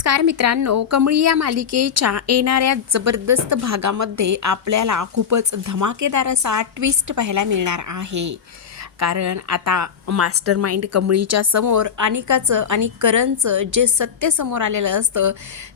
नमस्कार मित्रांनो, कमळी या मालिकेच्या येणाऱ्या जबरदस्त भागामध्ये आपल्याला खूपच धमाकेदार असा ट्विस्ट पाहायला मिळणार आहे. कारण आता मास्टर माइंड कमळीच्या समोर अनिकाचं आणि करणचं जे सत्य समोर आलेलं असतं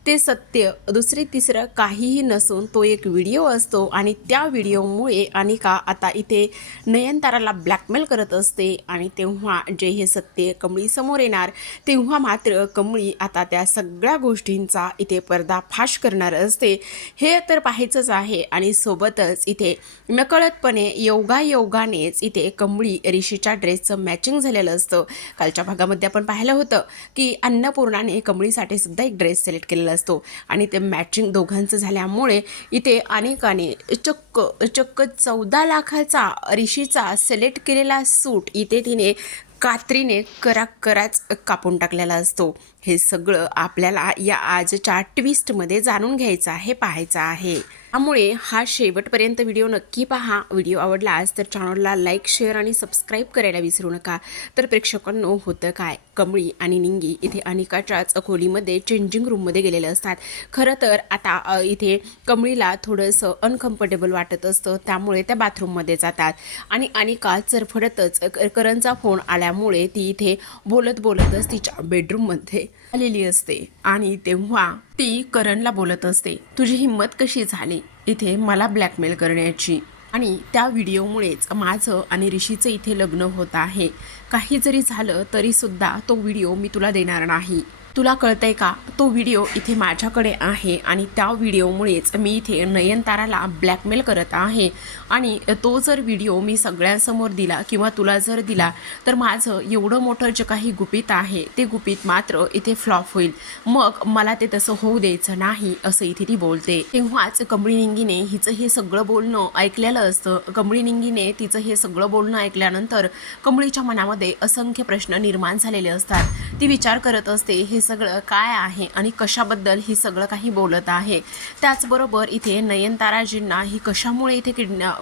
ते सत्य दुसरे तिसरं काहीही नसून तो एक व्हिडिओ असतो आणि त्या व्हिडिओमुळे अनिका आता इथे नयनताराला ब्लॅकमेल करत असते. आणि तेव्हा जे हे सत्य कमळी समोर येणार तेव्हा मात्र कमळी आता त्या सगळ्या गोष्टींचा इथे पर्दाफाश करणार असते. हे तर पाहायचंच आहे. आणि सोबतच इथे नकळतपणे योगानेच इथे कमळी ऋषीच्या ड्रेसचं मॅचिंग झालेलं असतं. कालच्या भागामध्ये आपण पाहिलं होतं की अन्नपूर्णाने कमळीसाठी सुद्धा एक ड्रेस सिलेक्ट केलेला असतो आणि ते मॅचिंग दोघांचं झाल्यामुळे इथे अनेकाने चक्क 14 लाखाचा ऋषीचा सिलेक्ट केलेला सूट इथे तिने कात्रीने कराच कापून टाकलेला असतो. हे सगळं आपल्याला या आजच्या ट्विस्टमध्ये जाणून घ्यायचं आहे, पाहायचं आहे. त्यामुळे हा शेवटपर्यंत व्हिडिओ नक्की पहा. व्हिडिओ आवडलास तर चॅनलला लाईक, शेअर आणि सबस्क्राईब करायला विसरू नका. तर प्रेक्षकांनो, होतं काय, कमळी आणि निंगी इथे अनिकाच्याच खोलीमध्ये चेंजिंग रूममध्ये गेलेले असतात. खरं तर आता इथे कमळीला थोडंसं अनकम्फर्टेबल वाटत असतं, त्यामुळे त्या बाथरूममध्ये जातात आणि अनिका चरफडतच करणचा फोन आल्यामुळे ती इथे बोलतच तिच्या बेडरूममध्ये आलेली असते. आणि तेव्हा ती करणला बोलत असते, तुझी हिंमत कशी झाली इथे मला ब्लॅकमेल करण्याची, आणि त्या व्हिडिओमुळेच माझं आणि ऋषीचं इथे लग्न होत आहे. काही जरी झालं तरीसुद्धा तो व्हिडिओ मी तुला देणार नाही. तुला कळतंय का, तो व्हिडिओ इथे माझ्याकडे आहे आणि त्या व्हिडिओमुळेच मी इथे नयनताराला ब्लॅकमेल करत आहे. आणि तो जर व्हिडिओ मी सगळ्यांसमोर दिला किंवा तुला जर दिला तर माझं एवढं मोठं जे काही गुपित आहे ते गुपित मात्र इथे फ्लॉप होईल. मग मला ते तसं होऊ द्यायचं नाही, असं इथे ती बोलते. तेव्हाच कमळी निंगीने हिचं हे सगळं बोलणं ऐकलेलं असतं. कमळी निंगीने तिचं हे सगळं बोलणं ऐकल्यानंतर कमळीच्या मनामध्ये असंख्य प्रश्न निर्माण झालेले असतात. ती विचार करत असते, हे सगळं काय आहे आणि कशाबद्दल ही सगळं काही बोलत आहे. त्याचबरोबर इथे नयनताराजींना ही कशामुळे इथे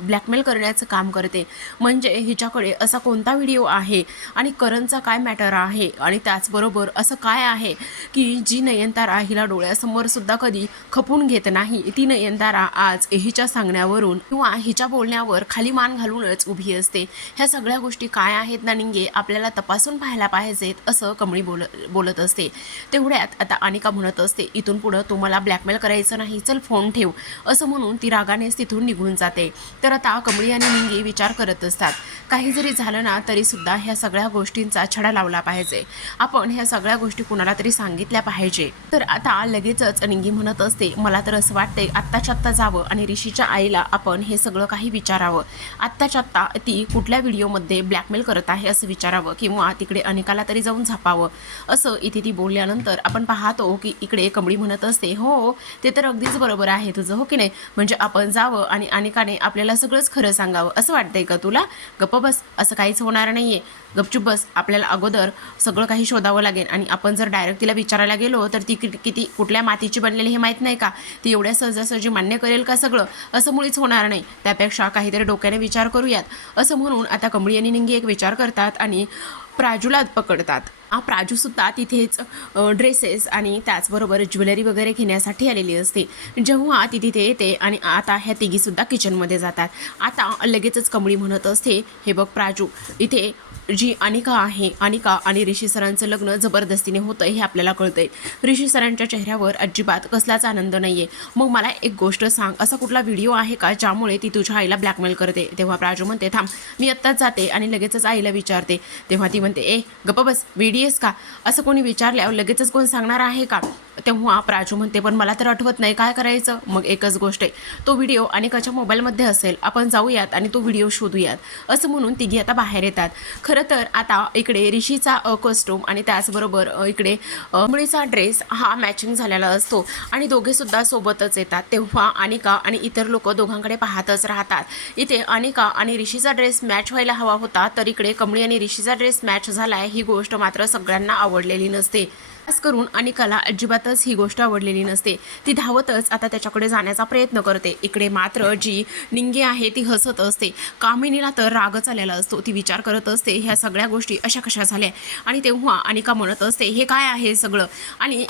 ब्लॅकमेल करण्याचं काम करते, म्हणजे हिच्याकडे असा कोणता व्हिडिओ आहे आणि करणचा काय मॅटर आहे, आणि त्याचबरोबर असं काय आहे की जी नयनतारा हिला डोळ्यासमोर सुद्धा कधी खपून घेत नाही, ती नयनतारा आज हिच्या सांगण्यावरून किंवा हिच्या बोलण्यावर खाली मान घालूनच उभी असते. ह्या सगळ्या गोष्टी काय आहेत ना निंगे, आपल्याला तपासून पाहायला पाहिजेत, असं कमळी बोलत असते. तेवढ्यात आता अनिका म्हणत असते, इथून पुढं तुम्हाला ब्लॅकमेल करायचं नाही, चल फोन ठेव, असं म्हणून ती रागानेच तिथून निघून जाते. तर आता कमळी आणि निंगी विचार करत असतात, काही जरी झालं ना तरीसुद्धा ह्या सगळ्या गोष्टींचा छडा लावला पाहिजे, आपण ह्या सगळ्या गोष्टी कुणाला तरी सांगितल्या पाहिजे. तर आता लगेचच निंगी म्हणत असते, मला तर असं वाटतंय आत्ताच्या आत्ता जावं आणि ऋषीच्या आईला आपण हे सगळं काही विचारावं. आत्ताच्या आत्ता ती कुठल्या व्हिडिओमध्ये ब्लॅकमेल करत आहे असं विचारावं किंवा तिकडे अनिकाला तरी जाऊन झापावं. असं इथे ती बोलल्यानंतर आपण पाहतो की इकडे कमळी म्हणत असते, हो ते तर अगदीच बरोबर आहे तुझं, हो की नाही, म्हणजे आपण जावं आणि अनिकाने आपल्याला सगळंच खरं सांगावं असं वाटतंय का तुला, गप्प बस, असं काहीच होणार नाहीये, गपचूप बस, आपल्याला अगोदर सगळं काही शोधावं लागेल आणि आपण जर डायरेक्ट तिला विचारायला गेलो तर ती किती कुठल्या मातीची बनलेली हे माहीत नाही का, ती एवढ्या सहजासहजी मान्य करेल का सगळं, असं मुळीच होणार नाही, त्यापेक्षा काहीतरी डोक्याने विचार करूयात, असं म्हणून आता कमळी आणि निंगी एक विचार करतात आणि प्राजूला पकडतात. प्राजूसुद्धा तिथेच ड्रेसेस आणि त्याचबरोबर ज्वेलरी वगैरे घेण्यासाठी आलेली असते. जेव्हा ती तिथे येते आणि आता ह्या तिघीसुद्धा किचनमध्ये जातात. आता लगेचच कमळी म्हणत असते, हे बघ प्राजू, इथे जी अनिका आहे, अनिका आणि ऋषी सरांचं लग्न जबरदस्तीने होतं हे आपल्याला कळतंय. ऋषी सरांच्या चेहऱ्यावर अजिबात कसलाच आनंद नाही आहे. मग मला एक गोष्ट सांग, असा कुठला व्हिडिओ आहे का ज्यामुळे ती तुझ्या आईला ब्लॅकमेल करते. तेव्हा प्राजू म्हणते, थांब मी आत्ताच जाते आणि लगेचच आईला विचारते. तेव्हा ती म्हणते, ए गप्प बस, व्हिडिओस का, असं कोणी विचारल्यावर लगेचच कोण सांगणार आहे का. तेव्हा प्राजू म्हणते, पण मला तर आठवत नाही, काय करायचं. मग एकच गोष्ट आहे, तो व्हिडिओ अनिकाच्या मोबाईलमध्ये असेल, आपण जाऊयात आणि तो व्हिडिओ शोधूयात, असं म्हणून तिघी आता बाहेर येतात. खरं तर आता इकडे ऋषीचा कॉस्ट्यूम आणि त्याचबरोबर इकडे कमळीचा ड्रेस हा मॅचिंग झालेला असतो आणि दोघेसुद्धा सोबतच येतात. तेव्हा अनिका आणि इतर लोक दोघांकडे पाहतच राहतात. इथे अनिका आणि ऋषीचा ड्रेस मॅच व्हायला हवा होता, तर इकडे कमळी आणि ऋषीचा ड्रेस मॅच झालाय ही गोष्ट मात्र सगळ्यांना आवडलेली नसते. खास करून अनिकाला अजिबातच ही गोष्ट आवडलेली नसते. ती धावतच आता त्याच्याकडे जाण्याचा प्रयत्न करते. इकडे मात्र जी निंगी आहे ती हसत असते. कामिनीला तर रागच आलेला असतो. ती विचार करत असते ह्या सगळ्या गोष्टी अशा कशा झाल्या. आणि तेव्हा अनिका म्हणत असते हे काय आहे सगळं. आणि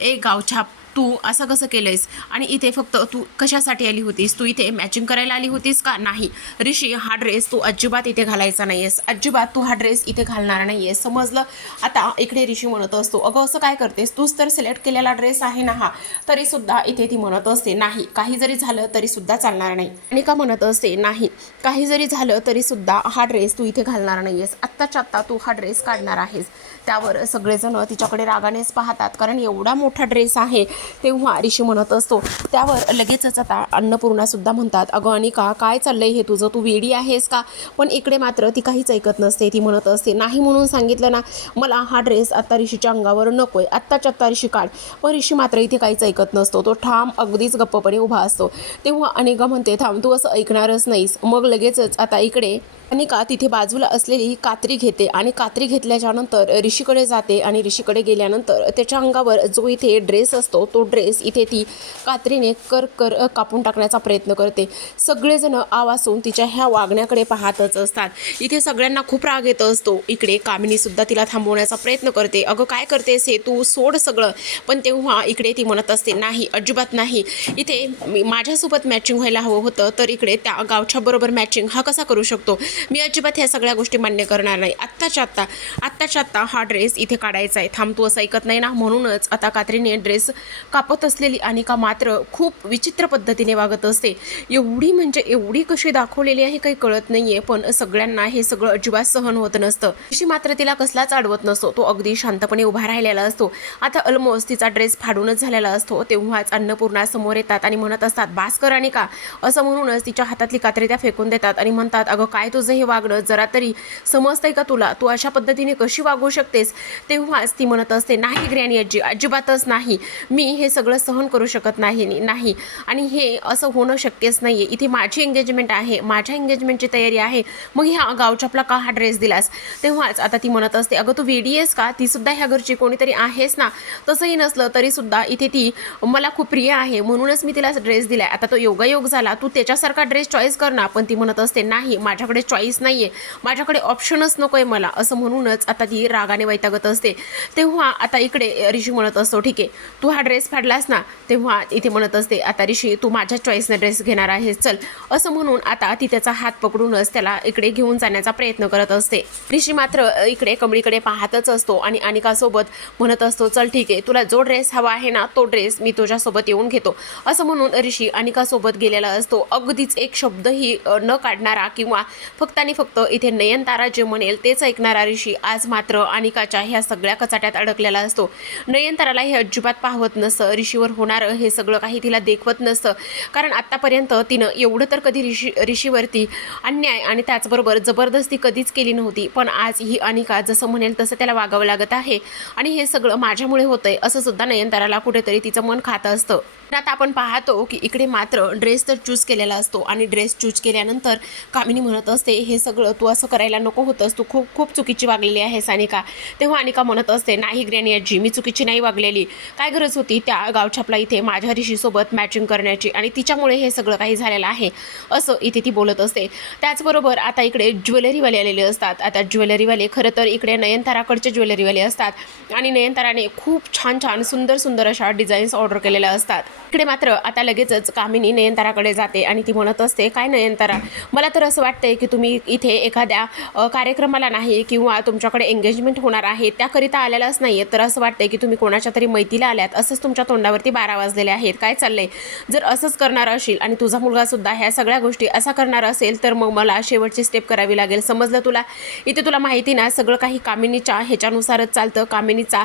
ए गावछाप, तू असं कसं केलंयस. आणि इथे फक्त तू कशासाठी आली होतीस. तू इथे मॅचिंग करायला आली होतीस का. नाही ऋषी, हा ड्रेस तू अजिबात इथे घालायचा नाहीयेस. अजिबात तू हा ड्रेस इथे घालणार नाहीयेस, समजलं. आता इकडे ऋषी म्हणत असतो अगं असं काय करतेस, तूच तर सिलेक्ट केलेला ड्रेस आहे ना हा. तरी सुद्धा इथे ती म्हणत असते नाही, काही जरी झालं तरी सुद्धा चालणार नाही. आणि का म्हणत असते नाही, काही जरी झालं तरी सुद्धा हा ड्रेस तू इथे घालणार नाहीयेस. आत्ताच्या आत्ता तू हा ड्रेस काढणार आहेस. त्यावर सगळेजण तिच्याकडे रागानेच पाहतात, कारण एवढा मोठा ड्रेस आहे. तेव्हा ऋषी म्हणत असतो त्यावर लगेचच आता अन्नपूर्णा सुद्धा म्हणतात अगं अनिका, काय चाललंय हे तुझं, तू वेडी आहेस का. पण इकडे मात्र ती काहीच ऐकत नसते. ती म्हणत असते नाही म्हणून सांगितलं ना, मला हा ड्रेस आत्ता ऋषीच्या अंगावर नकोय, आत्ताच्या आत्ता ऋषी काढ. पण ऋषी मात्र इथे काहीच ऐकत नसतो. तो ठाम अगदीच गप्पपणे उभा असतो. तेव्हा अनिका म्हणते थांब, तू असं ऐकणारच नाहीस. मग लगेचच आता इकडे अनिका तिथे बाजूला असलेली कात्री घेते आणि कात्री घेतल्याच्या नंतर ऋषीकडे जाते. आणि ऋषीकडे गेल्यानंतर त्याच्या अंगावर जो इथे ड्रेस असतो तो ड्रेस इथे ती कात्रीने कापून टाकण्याचा प्रयत्न करते. सगळेजण आवासून तिच्या ह्या वागण्याकडे पाहतच असतात. इथे सगळ्यांना खूप राग येत असतो. इकडे कामिनी सुद्धा तिला थांबवण्याचा प्रयत्न करते. अगं काय करतेस हे, तू सोड सगळं. पण तेव्हा इकडे ती म्हणत असते नाही, अजिबात नाही. इथे माझ्यासोबत मॅचिंग व्हायला हवं होतं, तर इकडे त्या गावच्या बरोबर मॅचिंग हा कसा करू शकतो. मी अजिबात ह्या सगळ्या गोष्टी मान्य करणार नाही. आत्ताच्या आत्ता हा ड्रेस इथे काढायचा आहे. थांब, तू असं ऐकत नाही ना. म्हणूनच आता कात्रीने ड्रेस कापत असलेली अनिका मात्र खूप विचित्र पद्धतीने वागत असते. एवढी म्हणजे एवढी कशी दाखवलेली आहे काही कळत नाहीये. पण सगळ्यांना हे सगळं अजिबात सहन होत नसतं. ऋषी मात्र तिला कसलाच अडवत नसतो. तो अगदी शांतपणे उभा राहिलेला असतो. आता ऑलमोस्ट तिचा ड्रेस फाडूनच झालेला असतो. तेव्हाच अन्नपूर्णा समोर येतात आणि म्हणत असतात बास कर अनिका. असं म्हणूनच तिच्या हातातली कात्री त्या फेकून देतात आणि म्हणतात अगं काय तुझं हे वागणं जरा तरी समजतंय का तुला, तू अशा पद्धतीने कशी वागू शकतेस. तेव्हाच ती म्हणत असते नाही ग्रॅनी आजी, अजिबातच नाही. मी हे सगळं सहन करू शकत नाही. आणि हे असं होणं शक्यच नाही आहे. इथे माझी एंगेजमेंट आहे, माझ्या एंगेजमेंटची तयारी आहे. मग ह्या गावछापला का हा ड्रेस दिलास. तेव्हाच आता ती म्हणत असते अगं तू वेडी आहेस का, ती सुद्धा ह्या घरची कोणीतरी आहेस ना. तसंही नसलं तरी सुद्धा इथे ती मला खूप प्रिय आहे, म्हणूनच मी तिला ड्रेस दिलाय. आता तो योगायोग झाला, तू त्याच्यासारखा ड्रेस चॉईस कर ना. पण ती म्हणत असते नाही, माझ्याकडे चॉईस नाहीये, माझ्याकडे ऑप्शनच नकोय मला. असं म्हणूनच आता ती रागाने वैतागत असते. तेव्हा आता इकडे ऋषी म्हणत असतो ठीक आहे, तू हा ड्रेस फाडलास ना. तेव्हा इथे म्हणत असते आता ऋषी, तू माझ्या चॉईसने ड्रेस घेणार आहेस, चल. असं म्हणून आता ती त्याचा हात पकडूनच त्याला इकडे घेऊन जाण्याचा प्रयत्न करत असते. ऋषी मात्र इकडे कमळीकडे पाहतच असतो आणि अनिकासोबत म्हणत असतो चल ठीक आहे, तुला जो ड्रेस हवा आहे ना तो ड्रेस मी तुझ्यासोबत येऊन घेतो. असं म्हणून ऋषी अनिकासोबत गेलेला असतो. अगदीच एक शब्दही न काढणारा किंवा फक्त आणि फक्त इथे नयनतारा जे म्हणेल तेच ऐकणारा ऋषी आज मात्र अनिकाच्या ह्या सगळ्या कचाट्यात अडकलेला असतो. नयनताराला हे अजिबात पाहवत नसतं. ऋषीवर होणारं हे सगळं काही तिला देखवत नसतं, कारण आत्तापर्यंत तिनं एवढं तर कधी ऋषीवरती अन्याय आणि त्याचबरोबर जबरदस्ती कधीच केली नव्हती. पण आज ही अनिका जसं म्हणेल तसं त्याला वागावं लागत आहे आणि हे सगळं माझ्यामुळे होतंय असं सुद्धा नयनताराला कुठेतरी तिचं मन खातं असतं. आता आपण पाहतो की इकडे मात्र ड्रेस तर चूज केलेला असतो आणि ड्रेस चूज केल्यानंतर कामिनी म्हणत असते हे सगळं तू असं करायला नको होतंस, तू खूप खूप चुकीची वागलेली आहेस अनिका. तेव्हा अनिका म्हणत असते नाही ग्रॅनी आजी, मी चुकीची नाही वागलेली. काय गरज होती त्या गावछापला इथे माझ्या ऋषीसोबत मॅचिंग करण्याची, आणि तिच्यामुळे हे सगळं काही झालेलं आहे असं इथे ती बोलत असते. त्याचबरोबर आता इकडे ज्वेलरीवाले आलेले असतात. आता ज्वेलरीवाले खरं तर इकडे नयनताराकडचे ज्वेलरीवाले असतात आणि नयनताराने खूप छान छान सुंदर अशा डिझाईन्स ऑर्डर केलेल्या असतात. इकडे मात्र आता लगेचच कामिनी नयनताराकडे जाते आणि ती म्हणत असते काय नयनतारा, मला तर असं वाटतंय की तुम्ही इथे एखाद्या कार्यक्रमाला नाही किंवा तुमच्याकडे एंगेजमेंट होणार आहे त्याकरिता आलेलाच नाही आहे, तर असं वाटतंय की तुम्ही कोणाच्या तरी मैत्रीला आल्यात. असंच तुमच्या तोंडावरती 12 वाजलेले आहेत. काय चाललंय. जर असंच करणार असेल आणि तुझा मुलगा सुद्धा ह्या सगळ्या गोष्टी असा करणार असेल तर मग मला शेवटची स्टेप करावी लागेल, समजलं तुला. इथे तुला माहिती ना सगळं काही कामिनीच्या ह्याच्यानुसारच चालतं. कामिनीचा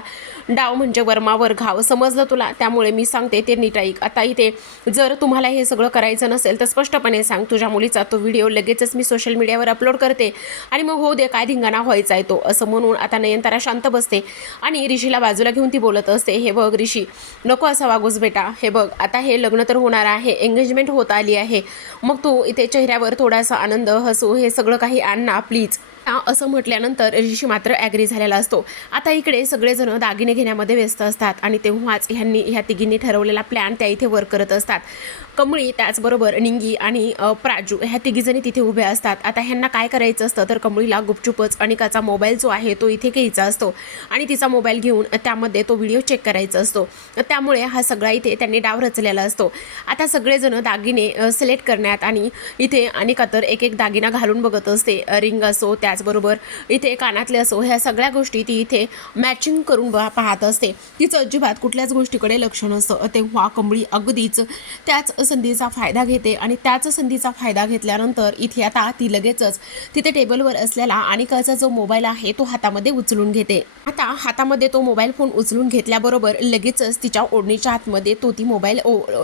डाव म्हणजे वर्मावर घाव, समजलं तुला. त्यामुळे मी सांगते ते नीट ऐक. आता इथे जर तुम्हाला हे सगळं करायचं नसेल तर स्पष्टपणे सांग. तुझ्या मुलीचा तो व्हिडिओ लगेचच मी सोशल मीडियावर अपलोड करते आणि मग होऊ दे काय धिंगाणा व्हायचा आहे तो. असं म्हणून आता नयनतारा शांत बसते आणि ऋषीला बाजूला घेऊन ती बोलत असते हे बघ ऋषी, नको असं वागूस बेटा. हे बघ आता हे लग्न तर होणार आहे, एंगेजमेंट होत आली आहे, मग तू इथे चेहऱ्यावर थोडासा आनंद, हसू हे सगळं काही आण ना प्लीज. असं म्हटल्यानंतर ऋषी मात्र ॲग्री झालेला असतो. आता इकडे सगळेजण दागिने घेण्यामध्ये व्यस्त असतात आणि तेव्हाच ह्या तिघींनी ठरवलेला प्लॅन त्या इथे वर्क करत असतात. कमळी त्याचबरोबर निंगी आणि प्राजू ह्या तिघीजणी तिथे उभ्या असतात. आता ह्यांना काय करायचं असतं तर कमळीला गुपचुपच अनिकाचा मोबाईल जो आहे तो इथे घ्यायचा असतो आणि तिचा मोबाईल घेऊन त्यामध्ये तो व्हिडिओ चेक करायचा असतो. त्यामुळे हा सगळा इथे त्यांनी डाव रचलेला असतो. आता सगळेजण दागिने सिलेक्ट करण्यात आणि इथे अनिका तर एक एक दागिना घालून बघत असते. रिंग असो त्याचबरोबर इथे कानातले असो ह्या सगळ्या गोष्टी ती इथे मॅचिंग करून पाहत असते. तिचं अजिबात कुठल्याच गोष्टीकडे लक्ष नसतं. तेव्हा कमळी अगदीच त्याच संधीचा फायदा घेते आणि त्याच संधीचा फायदा घेतल्यानंतर इथे आता ती लगेचच तिथे टेबलवर असलेला अनिकाचा जो मोबाईल आहे तो हातामध्ये उचलून घेते. आता हातामध्ये तो मोबाईल फोन उचलून घेतल्याबरोबर लगेचच तिच्या ओढणीच्या आतमध्ये तो ती मोबाईल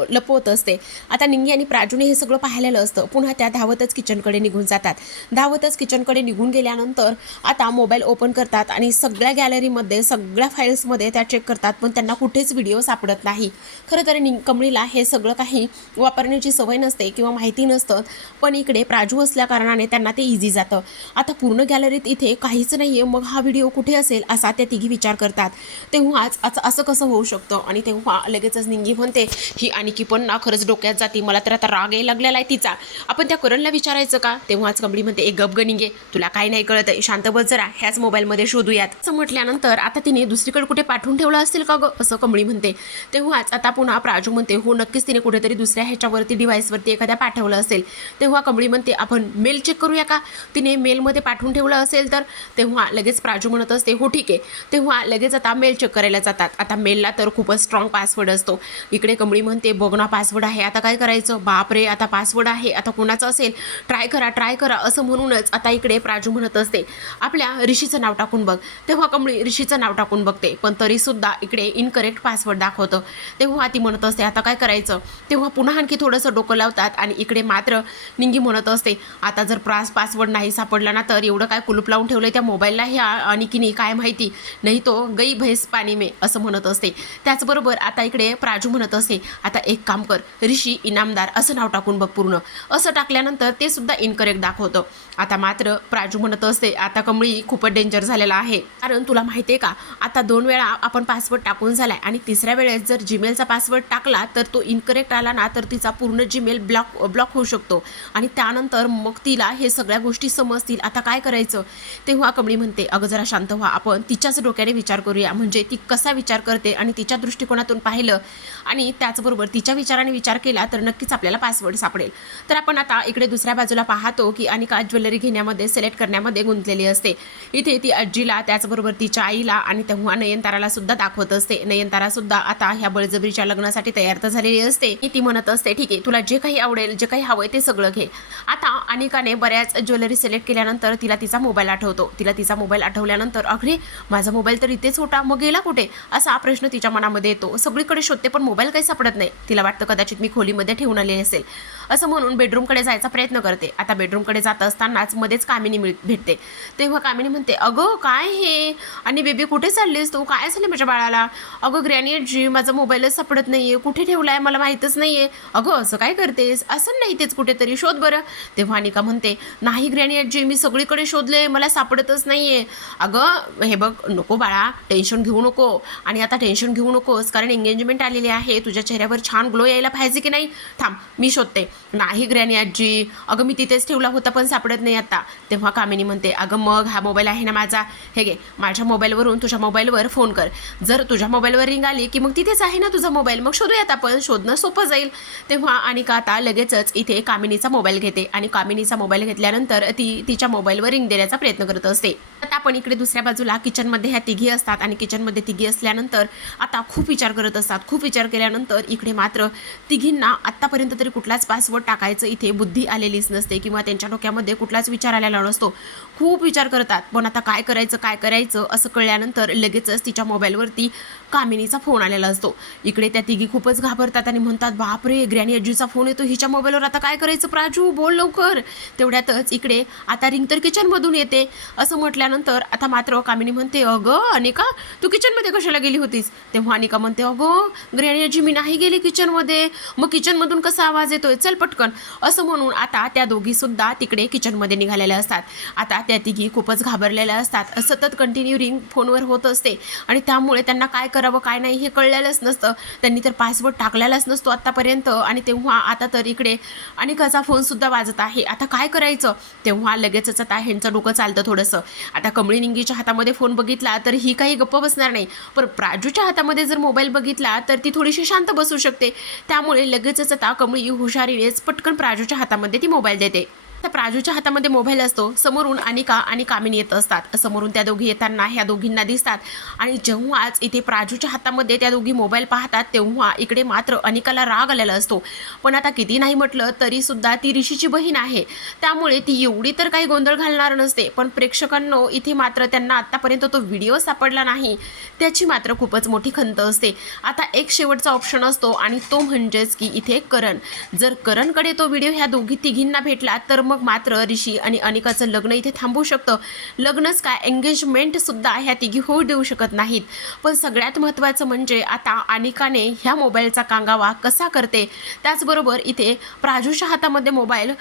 लपवत असते. आता निंगी आणि प्राजूने हे सगळं पाहिलेलं असतं. पुन्हा त्या धावतच किचनकडे निघून जातात. धावतच किचनकडे निघून गेल्यानंतर आता मोबाईल ओपन करतात आणि सगळ्या गॅलरीमध्ये सगळ्या फाईल्समध्ये त्या चेक करतात, पण त्यांना कुठेच व्हिडिओ सापडत नाही. खरं तर कमळीला हे सगळं काही वापरण्याची सवय नसते किंवा माहिती नसतं, पण इकडे प्राजू असल्या कारणाने त्यांना ते इझी जातं. आता पूर्ण गॅलरीत इथे काहीच नाही आहे, मग हा व्हिडिओ कुठे असेल असा त्या तिघी विचार करतात. तेव्हाच असं कसं होऊ शकतं आणि तेव्हा लगेचच निंगी म्हणते ही अनिकी पण ना खरंच डोक्यात जाते, मला तर आता राग यायला लागलेला आहे तिचा, आपण त्या करणला विचारायचं का. तेव्हाच कमळी म्हणते एक गप ग निंगे, तुला काय नाही कळत आहे, शांत बस जरा, ह्याच मोबाईलमध्ये शोधूयात. असं म्हटल्यानंतर आता तिने दुसरीकडे कुठे पाठवून ठेवलं असेल का ग असं कमळी म्हणते. तेव्हाच आता पुन्हा प्राजू म्हणते हो नक्कीच तिने कुठेतरी दुसऱ्या ह्याच्यावरती डिव्हाइसवरती एखाद्या पाठवलं असेल. तेव्हा कमळी म्हणते आपण मेल चेक करूया का, तिने मेलमध्ये पाठवून ठेवलं असेल तर. तेव्हा लगेच प्राजू म्हणत असते हो ठीक आहे. तेव्हा लगेच आता मेल चेक करायला जातात. आता मेलला तर खूपच स्ट्रॉंग पासवर्ड असतो. इकडे कमळी म्हणते बघ ना पासवर्ड आहे, आता काय करायचं, बापरे आता पासवर्ड आहे, आता कोणाचं असेल, ट्राय करा असं म्हणूनच आता इकडे प्राजू म्हणत असते आपल्या ऋषीचं नाव टाकून बघ. तेव्हा कमळी ऋषीचं नाव टाकून बघते, पण तरीसुद्धा इकडे इनकरेक्ट पासवर्ड दाखवतं. तेव्हा ती म्हणत असते आता काय करायचं. तेव्हा पुन्हा आणखी थोडंसं डोकं लावतात आणि इकडे मात्र निंगी म्हणत असते आता जर पासवर्ड नाही सापडला ना तर एवढं काय कुलूप लावून ठेवलंय त्या मोबाईलला ह्या अनिकीने काय माहिती, नाही तो गई भैंस पाणी में असं म्हणत असते. त्याचबरोबर आता इकडे प्राजू म्हणत असते आता एक काम कर ऋषी इनामदार असं नाव टाकून बघ पूर्ण. असं टाकल्यानंतर ते सुद्धा इनकरेक्ट दाखवतं. आता मात्र प्राजू म्हणत असते आता कमळी खूपच डेंजर झालेला आहे, कारण तुला माहिती आहे का आता 2 वेळा आपण पासवर्ड टाकून झालाय आणि तिसऱ्या वेळेस जर जीमेलचा पासवर्ड टाकला तर तो इनकरेक्ट आला ना तर तिचा पूर्ण जीमेल ब्लॉक होऊ शकतो आणि त्यानंतर मग तिला हे सगळ्या गोष्टी समजतील, आता काय करायचं. तेव्हा कमळी म्हणते अगं जरा शांत व्हा, आपण तिच्याच डोक्याने विचार करूया, म्हणजे ती कसा विचार करते आणि तिच्या दृष्टिकोनातून पाहिलं आणि त्याचबरोबर तिच्या विचाराने विचार केला तर नक्कीच आपल्याला पासवर्ड सापडेल. तर आपण आता इकडे दुसऱ्या बाजूला पाहतो की अनिका ज्वेलरी घेण्यामध्ये सिलेक्ट करण्यामध्ये गुंतलेली असते. इथे ती आजीला त्याचबरोबर तिच्या आईला आणि तेव्हा नयनताराला सुद्धा दाखवत असते. नयनतारा सुद्धा आता ह्या बळजबरीच्या लग्नासाठी तयार तर झालेली असते. ती म्हणत असते ठीक आहे तुला जे काही आवडेल जे काही हवंय ते सगळं घे. आता अनिकाने बऱ्याच ज्वेलरी सिलेक्ट केल्यानंतर तिला तिचा मोबाईल आठवतो. तिला तिचा मोबाईल आठवल्यानंतर अरे माझा मोबाईल तर इथेच होता, मग गेला कुठे असा प्रश्न तिच्या मनामध्ये येतो. सगळीकडे शोधते पण मोबाईल काही सापडत नाही. तिला वाटतं कदाचित मी खोलीमध्ये ठेवून आलेली असेल असं म्हणून बेडरूमकडे जायचा प्रयत्न करते. आता बेडरूमकडे जात असतानाच मध्येच कामिनी भेटते. तेव्हा कामिनी म्हणते अगं काय हे आणि बेबी कुठे चाललीस तू, काय झालं माझ्या बाळाला. अगं ग्रॅनी आजी माझा मोबाईलच सापडत नाहीये, कुठे ठेवलाय मला माहीतच नाहीये. अगं असं काय करतेस, असं नाही तेच कुठेतरी शोध बरं. तेव्हा अनिका म्हणते नाही ग्रॅनी आजी मी सगळीकडे शोधले मला सापडतच नाहीये. अगं हे बघ नको बाळा टेन्शन घेऊ नको आणि आता टेन्शन घेऊ नकोस कारण एंगेजमेंट आलेली आहे, तुझ्या चेहऱ्यावर छान ग्लो यायला पाहिजे की नाही, थांब मी शोधते. नाही ग्रॅनी आजी अगं मी तिथेच ठेवला होता पण सापडत नाही आता. तेव्हा कामिनी म्हणते अगं मग हा मोबाईल आहे ना माझा, हे घे माझ्या मोबाईलवरून तुझ्या मोबाईलवर फोन कर, जर तुझ्या मोबाईलवर रिंग आली की मग तिथेच आहे ना तुझा मोबाईल, मग शोधूयात आपण, शोधणं सोपं जाईल. तेव्हा अनिका आता लगेचच इथे कामिनीचा मोबाईल घेते आणि कामिनीचा मोबाईल घेतल्यानंतर ती तिच्या मोबाईलवर रिंग देण्याचा प्रयत्न करत असते. आता आपण इकडे दुसऱ्या बाजूला किचनमध्ये ह्या तिघी असतात आणि किचनमध्ये तिघी असल्यानंतर आता खूप विचार करत असतात. खूप विचार केल्यानंतर इकडे मात्र तिघींना आत्तापर्यंत तरी कुठलाच पासवर्ड टाकायचं इथे बुद्धी आलेलीच नसते किंवा त्यांच्या डोक्यामध्ये कुठलाच विचार आलेला नसतो. खूप विचार करतात पण आता काय करायचं असं कळल्यानंतर लगेचच तिच्या मोबाईलवरती कामिनीचा फोन आलेला असतो. इकडे त्या तिघी खूपच घाबरतात आणि म्हणतात बापरे ग्रॅनी आजीचा फोन येतो हिच्या मोबाईलवर, आता काय करायचं प्राजू बोल लवकर. तेवढ्यातच इकडे आता रिंग तर किचनमधून येते. असं म्हटल्यानंतर आता मात्र कामिनी म्हणते अगं अनिका तू किचनमध्ये कशाला गेली होतीस. तेव्हा अनिका म्हणते अगं ग्रॅनी आजी मी नाही गेली किचनमध्ये, मग किचनमधून कसा आवाज येतोय, चल पटकन असं म्हणून आता त्या दोघीसुद्धा तिकडे किचनमध्ये निघालेल्या असतात. आता त्या तिघी खूपच घाबरलेल्या असतात. सतत कंटिन्यू रिंग फोनवर होत असते आणि त्यामुळे त्यांना काय करावं काय नाही हे कळलेलंच नसतं. त्यांनी तर पासवर्ड टाकलेलाच नसतो आत्तापर्यंत आणि तेव्हा आता तर इकडे अनिकाचा फोनसुद्धा वाजत आहे. आता काय करायचं? तेव्हा लगेचच आता ह्यांचं डोकं चालतं थोडंसं. आता कमळी निंगीच्या हातामध्ये फोन बघितला तर ही काही गप्प बसणार नाही, पण प्राजूच्या हातामध्ये जर मोबाईल बघितला तर ती थोडीशी शांत बसू शकते. त्यामुळे लगेचच आता कमळी हुशारीनेच पटकन प्राजूच्या हातामध्ये ती मोबाईल देते. तर प्राजूच्या हातामध्ये मोबाईल असतो. समोरून अनिका आणि कामिनी येत असतात. समोरून त्या दोघी येताना ह्या दोघींना दिसतात आणि जेव्हाच इथे प्राजूच्या हातामध्ये त्या दोघी मोबाईल पाहतात तेव्हा इकडे मात्र अनिकाला राग आलेला असतो. पण आता किती नाही म्हटलं तरीसुद्धा ती ऋषीची बहीण आहे, त्यामुळे ती एवढी तर काही गोंधळ घालणार नसते. पण प्रेक्षकांनो इथे मात्र त्यांना आत्तापर्यंत तो व्हिडिओ सापडला नाही त्याची मात्र खूपच मोठी खंत असते. आता एक शेवटचा ऑप्शन असतो आणि तो म्हणजेच की इथे करण. जर करणकडे तो व्हिडिओ ह्या दोघी तिघींना भेटला तर मग मात्र ऋषी आणि अनिकाचं लग्न इथे थांबू शकतं. लग्नच काय एंगेजमेंटसुद्धा ह्या तिघी होऊ देऊ शकत नाहीत. पण सगळ्यात महत्त्वाचं म्हणजे आता अनिकाने ह्या मोबाईलचा कांगावा कसा करते. त्याचबरोबर इथे प्राजूच्या हातामध्ये मोबाईल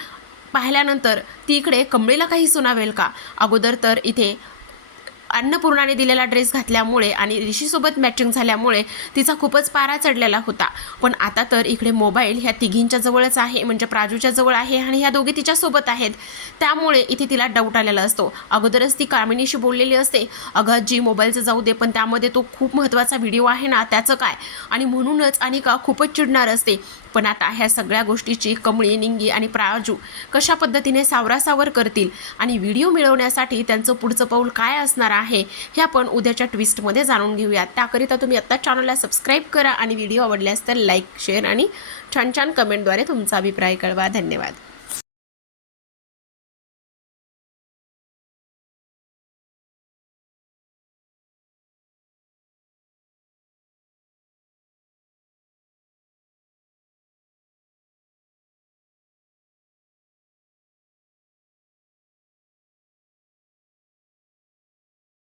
पाहिल्यानंतर ती इकडे कमळीला काही सुनावेल का? अगोदर तर इथे अन्नपूर्णाने दिलेला ड्रेस घातल्यामुळे आणि ऋषीसोबत मॅचिंग झाल्यामुळे तिचा खूपच पारा चढलेला होता. पण आता तर इकडे मोबाईल ह्या तिघींच्या जवळच आहे, म्हणजे प्राजूच्या जवळ आहे आणि ह्या दोघी तिच्यासोबत आहेत. त्यामुळे इथे तिला डाऊट आलेला असतो. अगोदरच ती कामिनीशी बोललेली असते, अगं जी मोबाईलचं जाऊ दे पण त्यामध्ये तो खूप महत्त्वाचा व्हिडिओ आहे ना त्याचं काय, आणि म्हणूनच अनिका खूपच चिडणार असते. पण आता ह्या सगळ्या गोष्टीची कमळी निंगी आणि प्राजू कशा पद्धतीने सावरासावर करतील आणि व्हिडिओ मिळवण्यासाठी त्यांचं पुढचं पाऊल काय असणार आहे हे आपण उद्याच्या ट्विस्टमध्ये जाणून घेऊयात. त्याकरिता तुम्ही आत्ता चॅनलला सबस्क्राईब करा आणि व्हिडिओ आवडल्यास तर लाईक शेअर आणि छान छान कमेंटद्वारे तुमचा अभिप्राय कळवा. धन्यवाद.